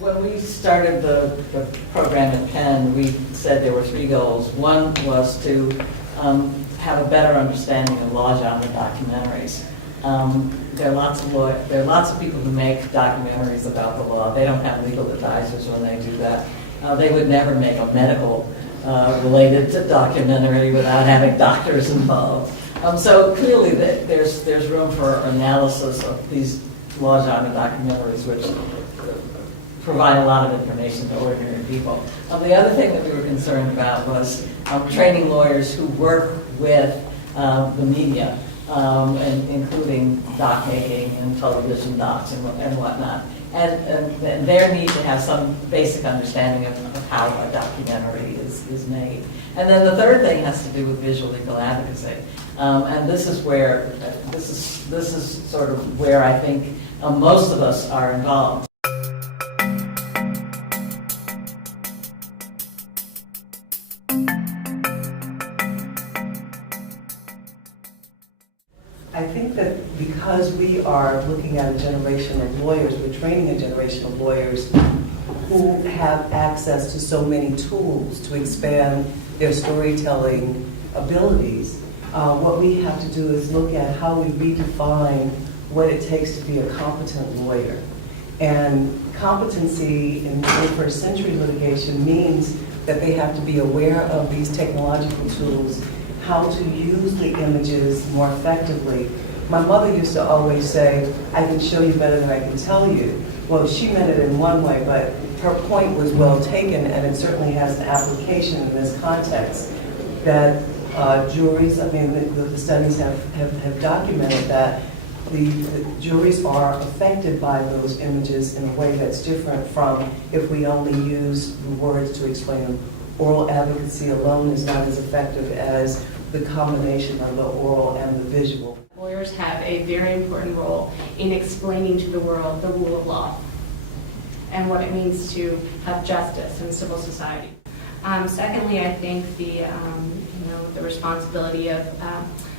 When we started the program at Penn, we said there were 3 goals. One was to have a better understanding of law genre documentaries. There are lots of people who make documentaries about the law. They don't have legal advisors when they do that. They would never make a medical related to documentary without having doctors involved. So clearly there's room for analysis of these law genre documentaries, which provide a lot of information to ordinary people. The other thing that we were concerned about was training lawyers who work with the media, and including doc making and television docs and whatnot, and their need to have some basic understanding of how a documentary is made. And then the third thing has to do with visual legal advocacy, and this is sort of where I think most of us are involved. I think that because we are looking at a generation of lawyers, we're training a generation of lawyers who have access to so many tools to expand their storytelling abilities. What we have to do is look at how we redefine what it takes to be a competent lawyer. And competency in 21st century litigation means that they have to be aware of these technological tools, how to use the images more effectively. My mother used to always say, I can show you better than I can tell you. Well, she meant it in one way, but her point was well taken, and it certainly has an application in this context, that juries, I mean, the studies have documented that the juries are affected by those images in a way that's different from if we only use the words to explain them. Oral advocacy alone is not as effective as the combination of the oral and the visual. Lawyers have a very important role in explaining to the world the rule of law and what it means to have justice in civil society. Secondly, I think the responsibility of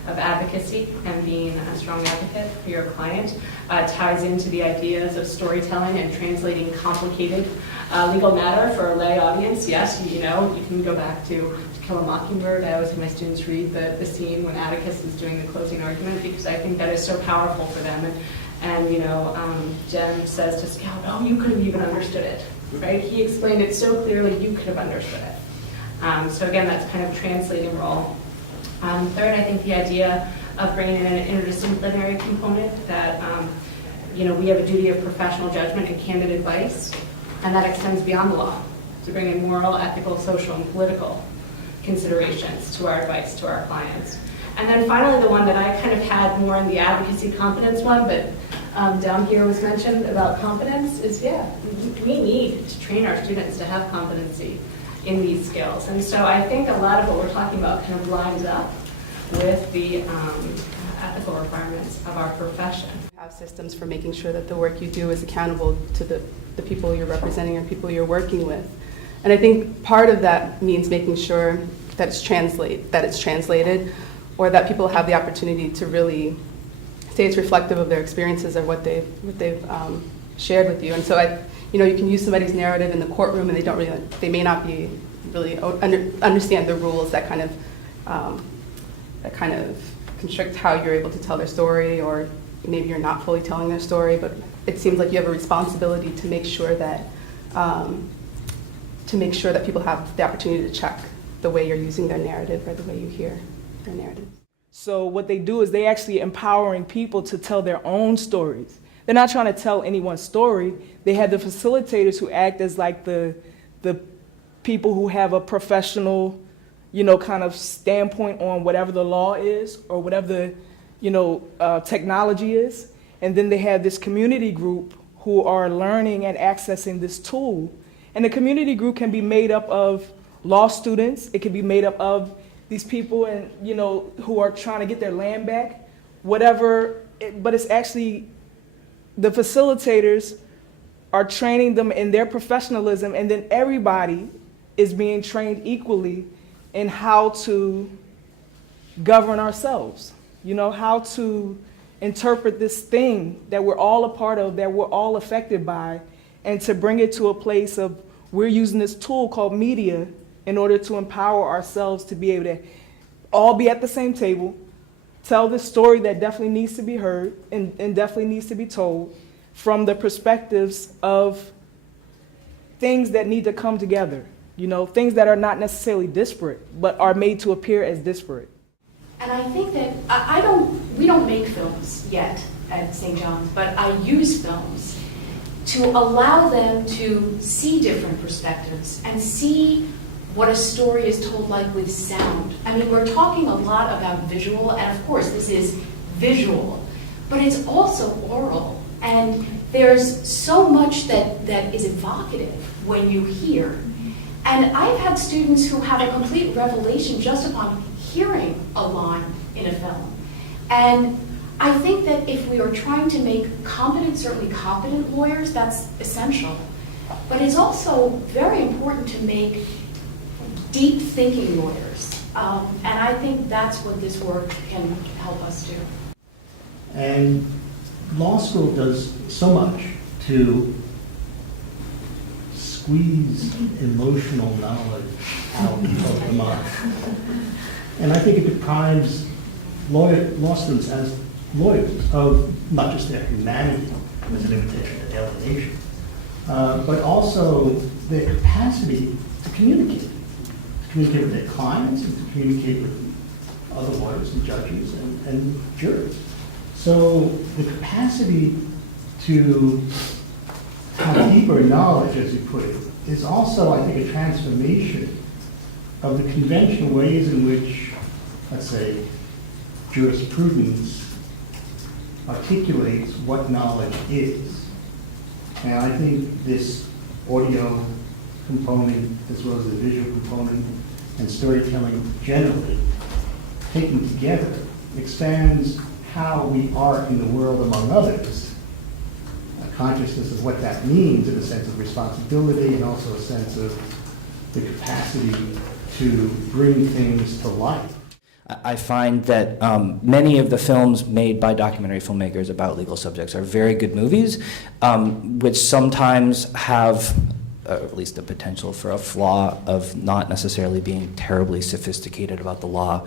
advocacy and being a strong advocate for your client ties into the ideas of storytelling and translating complicated legal matter for a lay audience. Yes, you can go back to Kill a Mockingbird. I always have my students read the scene when Atticus is doing the closing argument, because I think that is so powerful for them. And Jem says to Scout, oh, you could have even understood it, right? He explained it so clearly you could have understood it. So again, that's kind of translating role. Third, I think the idea of bringing in an interdisciplinary component, that we have a duty of professional judgment and candid advice, and that extends beyond the law to bring in moral, ethical, social, and political considerations to our advice to our clients. And then finally, the one that I kind of had more in the advocacy competence one, but down here was mentioned about competence, is we need to train our students to have competency in these skills. And so I think a lot of what we're talking about kind of lines up with the ethical requirements of our profession. Have systems for making sure that the work you do is accountable to the people you're representing or people you're working with. And I think part of that means making sure that it's translated, or that people have the opportunity to really say it's reflective of their experiences or what they've shared with you. And so you can use somebody's narrative in the courtroom, and they may not be really understand the rules that kind of constrict how you're able to tell their story, or maybe you're not fully telling their story. But it seems like you have a responsibility to make sure that people have the opportunity to check the way you're using their narrative or the way you hear their narrative. So what they do is they actually empowering people to tell their own stories. They're not trying to tell anyone's story. They have the facilitators who act as like the people who have a professional, kind of standpoint on whatever the law is or whatever the, technology is. And then they have this community group who are learning and accessing this tool. And the community group can be made up of law students. It can be made up of these people and, you know, who are trying to get their land back, whatever. But it's actually the facilitators are training them in their professionalism, and then everybody is being trained equally in how to govern ourselves, you know, how to interpret this thing that we're all a part of, that we're all affected by, and to bring it to a place of we're using this tool called media in order to empower ourselves to be able to all be at the same table, tell this story that definitely needs to be heard and definitely needs to be told from the perspectives of things that need to come together, you know, things that are not necessarily disparate, but are made to appear as disparate. And I think that we don't make films yet at St. John's, but I use films to allow them to see different perspectives and see what a story is told like with sound. I mean, we're talking a lot about visual, and of course this is visual, but it's also oral. And there's so much that is evocative when you hear. And I've had students who have a complete revelation just upon hearing a line in a film. And I think that if we are trying to make competent, certainly competent lawyers, that's essential. But it's also very important to make deep thinking lawyers. And I think that's what this work can help us do. And law school does so much to squeeze emotional knowledge out of the mind. And I think it deprives law students as lawyers of not just their humanity as an invitation to alienation, but also their capacity to communicate with their clients and to communicate with other lawyers and judges and jurors. So the capacity to have deeper knowledge, as you put it, is also, I think, a transformation of the conventional ways in which, let's say, jurisprudence articulates what knowledge is. And I think this audio component, as well as the visual component, and storytelling generally, taken together, expands how we are in the world among others, a consciousness of what that means in a sense of responsibility and also a sense of the capacity to bring things to life. I find that many of the films made by documentary filmmakers about legal subjects are very good movies, which sometimes have at least the potential for a flaw of not necessarily being terribly sophisticated about the law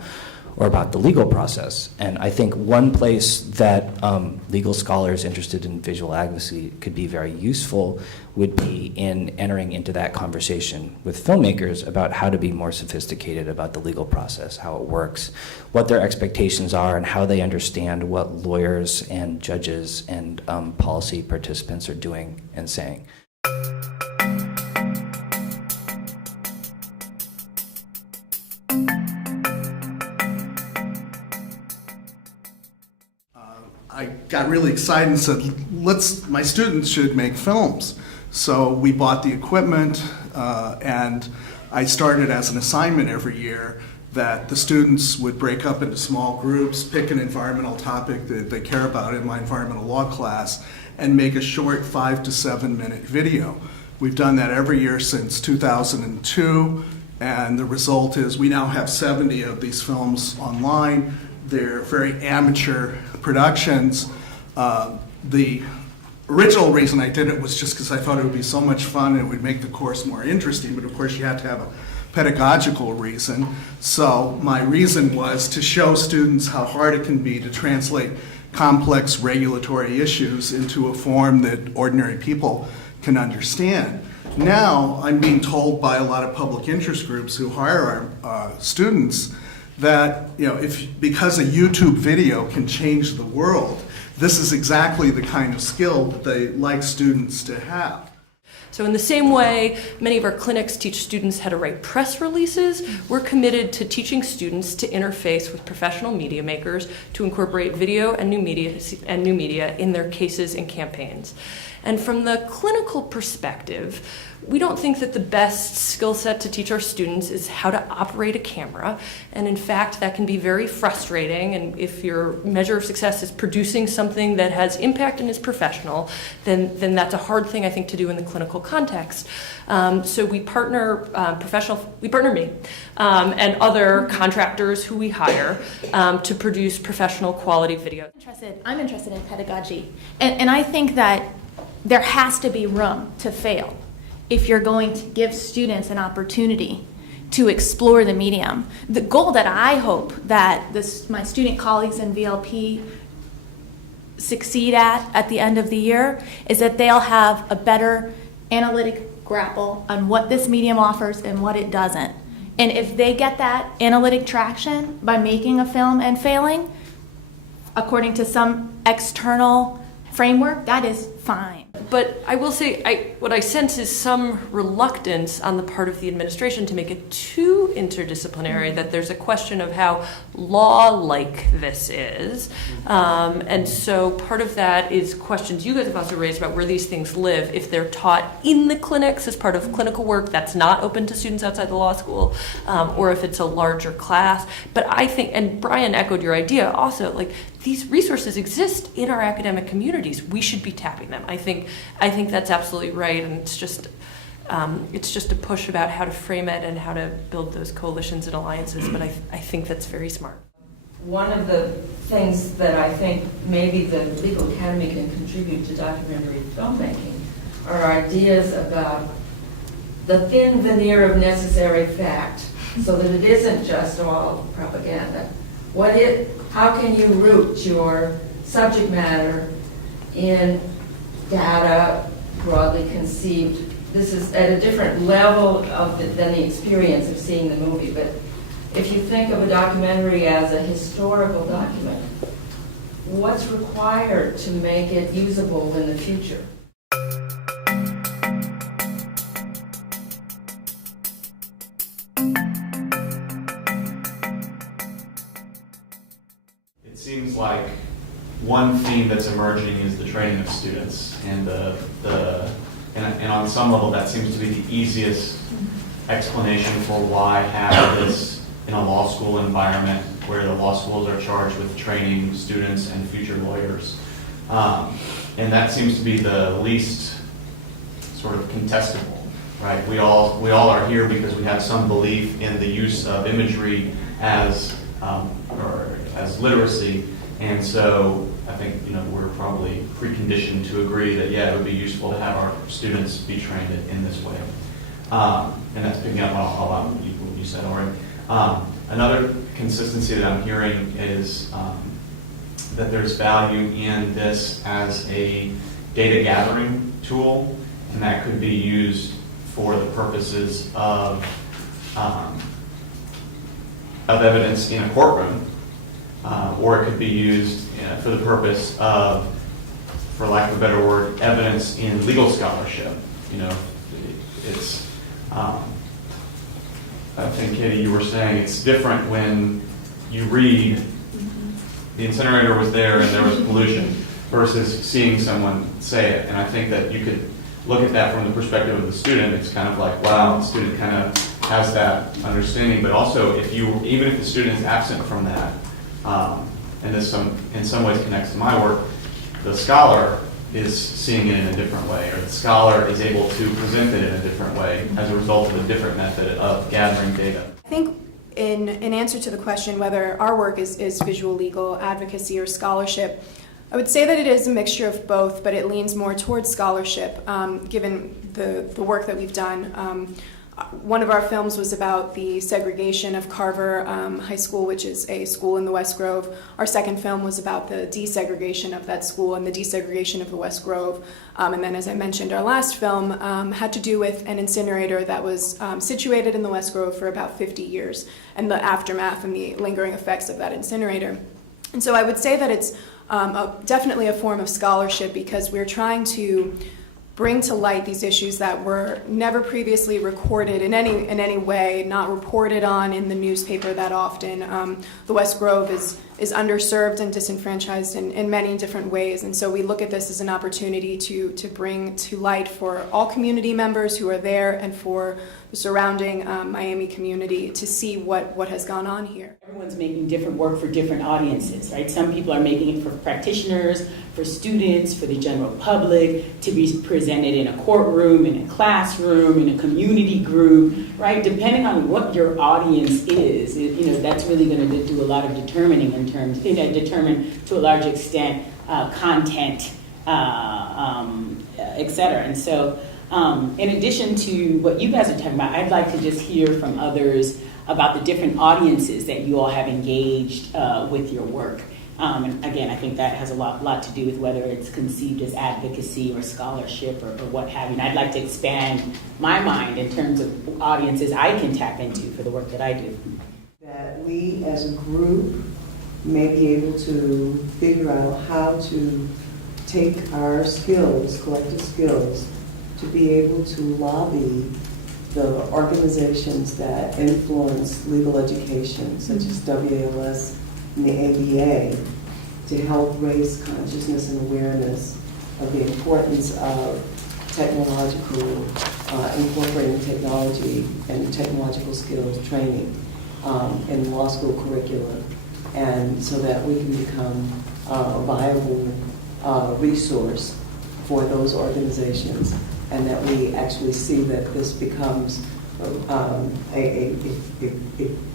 or about the legal process. And I think one place that legal scholars interested in visual advocacy could be very useful would be in entering into that conversation with filmmakers about how to be more sophisticated about the legal process, how it works, what their expectations are, and how they understand what lawyers and judges and policy participants are doing and saying. I got really excited and said, my students should make films. So we bought the equipment, and I started as an assignment every year that the students would break up into small groups, pick an environmental topic that they care about in my environmental law class, and make a short 5 to 7 minute video. We've done that every year since 2002, and the result is we now have 70 of these films online. They're very amateur productions. The original reason I did it was just because I thought it would be so much fun and it would make the course more interesting, but of course you had to have a pedagogical reason. So my reason was to show students how hard it can be to translate complex regulatory issues into a form that ordinary people can understand. Now I'm being told by a lot of public interest groups who hire our students that, you know, because a YouTube video can change the world, this is exactly the kind of skill that they like students to have. So in the same way, many of our clinics teach students how to write press releases. We're committed to teaching students to interface with professional media makers to incorporate video and new media in their cases and campaigns. And from the clinical perspective, we don't think that the best skill set to teach our students is how to operate a camera. And in fact, that can be very frustrating. And if your measure of success is producing something that has impact and is professional, then that's a hard thing, I think, to do in the clinical context. So we partner me and other contractors who we hire to produce professional quality video. I'm interested in pedagogy. And I think that there has to be room to fail if you're going to give students an opportunity to explore the medium. The goal that I hope that my student colleagues in VLP succeed at the end of the year is that they'll have a better analytic grapple on what this medium offers and what it doesn't. And if they get that analytic traction by making a film and failing, according to some external framework, that is fine. But I will say, what I sense is some reluctance on the part of the administration to make it too interdisciplinary, that there's a question of how law-like this is. And so part of that is questions you guys have also raised about where these things live. If they're taught in the clinics as part of clinical work that's not open to students outside the law school, or if it's a larger class. But I think, and Brian echoed your idea also, like, these resources exist in our academic communities. We should be tapping them. I think that's absolutely right, and it's just a push about how to frame it and how to build those coalitions and alliances. But I think that's very smart. One of the things that I think maybe the Legal Academy can contribute to documentary filmmaking are ideas about the thin veneer of necessary fact, so that it isn't just all propaganda. How can you root your subject matter in data broadly conceived? This is at a different level than the experience of seeing the movie, but if you think of a documentary as a historical document, what's required to make it usable in the future? It seems like one theme that's emerging is the training of students, and and on some level that seems to be the easiest explanation for why have this in a law school environment where the law schools are charged with training students and future lawyers, and that seems to be the least sort of contestable, right? We all are here because we have some belief in the use of imagery as literacy, and so I think we're probably preconditioned to agree that it would be useful to have our students be trained in this way, and that's picking up on what you said already. Another consistency that I'm hearing is that there's value in this as a data gathering tool, and that could be used for the purposes of evidence in a courtroom. Or it could be used for the purpose of, for lack of a better word, evidence in legal scholarship. It's, I think, Katie, you were saying it's different when you read the incinerator was there and there was pollution versus seeing someone say it. And I think that you could look at that from the perspective of the student. It's kind of like, wow, the student kind of has that understanding. But also, even if the student is absent from that, and this in some ways connects to my work, the scholar is seeing it in a different way, or the scholar is able to present it in a different way as a result of a different method of gathering data. I think in answer to the question whether our work is visual legal, advocacy, or scholarship, I would say that it is a mixture of both, but it leans more towards scholarship, given the work that we've done. One of our films was about the segregation of Carver High School, which is a school in the West Grove. Our second film was about the desegregation of that school and the desegregation of the West Grove. And then, as I mentioned, our last film had to do with an incinerator that was situated in the West Grove for about 50 years and the aftermath and the lingering effects of that incinerator. And so I would say that it's definitely a form of scholarship because we're trying to bring to light these issues that were never previously recorded in any way, not reported on in the newspaper that often. The West Grove is underserved and disenfranchised in many different ways, and so we look at this as an opportunity to bring to light for all community members who are there and for the surrounding Miami community to see what has gone on here. Everyone's making different work for different audiences, right? Some people are making it for practitioners, for students, for the general public, to be presented in a courtroom, in a classroom, in a community group, right? Depending on what your audience is, that's really going to do a lot of determining in terms, determine to a large extent content, et cetera. And so, in addition to what you guys are talking about, I'd like to just hear from others about the different audiences that you all have engaged with your work. And again, I think that has a lot to do with whether it's conceived as advocacy or scholarship or what have you. And I'd like to expand my mind in terms of audiences I can tap into for the work that I do. That we as a group may be able to figure out how to take our skills, collective skills, to be able to lobby the organizations that influence legal education, such as WALS and the ABA, to help raise consciousness and awareness of the importance of incorporating technology and technological skills training in law school curricula, and so that we can become a viable resource for those organizations, and that we actually see that this becomes a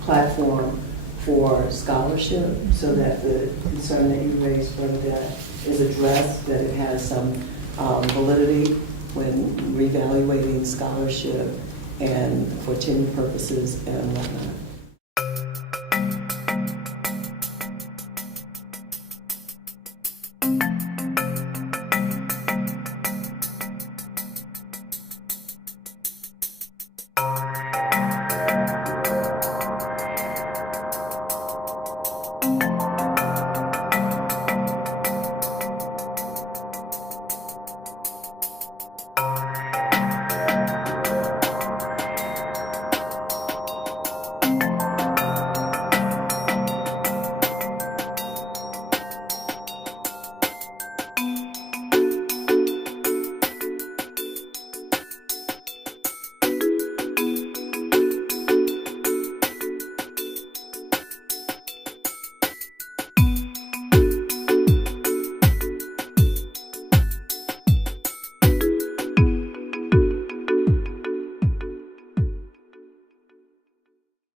platform for scholarship, so that the concern that you raised, Bernadette, is addressed, that it has some validity when reevaluating scholarship and for tenure purposes and whatnot.